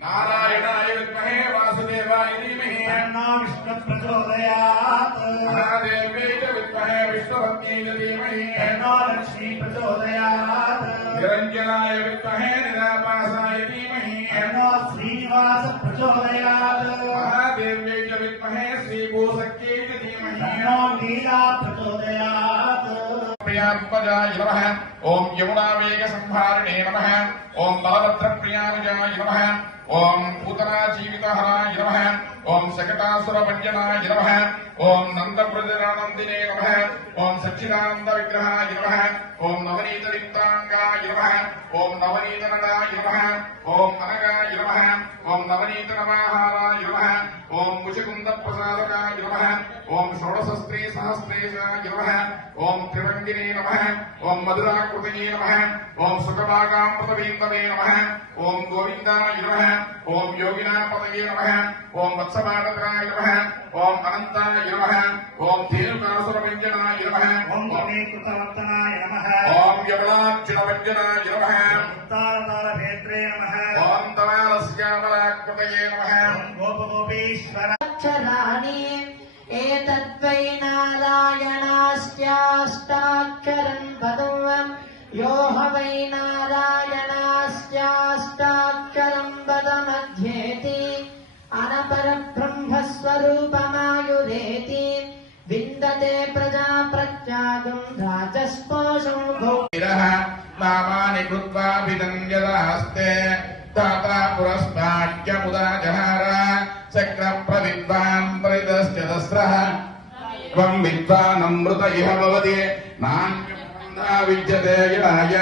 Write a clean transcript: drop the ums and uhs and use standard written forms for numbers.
नारायणाय विद्महे वासुदेवाय धीमहि तन्नो विष्णुः प्रचोदयात् महादेव्यै च विद्महे विष्णुपत्न्यै च धीमहि तन्नो लक्ष्मी प्रचोदयात् निरञ्जनाय विद्महे निरापासाय धीमहि तन्नो श्रीनिवासः प्रचोदयात् महादेव्यै च विद्महे श्रीभूसक्त्यै च धीमहि तन्नो नीला प्रचोदयात् प्रियात्मजाय नमः ओम यमुनावेग संहारिणे नमः ओम बलभद्रप्रियानुजाय नमः ओम पूतना जीवितहराय नमः ओम शकटासुरभञ्जनाय नमः ओम नन्दप्रजनानन्दिने नमः ओम सच्चिदानन्द विग्रहाय नमः ओम नवनीतलिप्ताङ्गाय नमः ओम नवनीतनदाय नमः ओम अनगाय नमः ओम नवनीतनवाहाराय नमः ओम मुचकुन्दप्रसादकाय नमः ओम षोडशस्त्री सहस्रेशाय नमः ओम त्रिरङ्गिने नमः ओम मधुराकृतये नमः ओम सुखभागामृतवेन्दवे नमः ओम गोविन्दाय नमः ओम योगिनापतये नमः ओम वत्सपादकाय नमः ओम अनन्ताय नमः ओम धेनुकासुरभञ्जनाय नमः ओम कृतवर्तनाय नमः ओम यमलाक्षिणभञ्जनाय नमः तारतालभेत्रे नमः ओम तवालस्यामलाकृतये नमः ओम गोपगोपीश्वर एतद्वै नारायणास्याष्टाक्षरं पदम् यो ह वै नारायणास्याष्टाक्षरं पदमध्येति अनपरब्रह्मस्वरूपमायुरेति विन्दते प्रजाप्रत्यागं राजस्पोषं भोगिरः नामानि कृत्वाभिधन्यदास्ते दाता पुरस्ताच्यमुदाजहार शक्रप्रविद्वान् परितश्च दस्रः त्वं विद्वानमृत इह भवति नान्यं विद्यते यणाय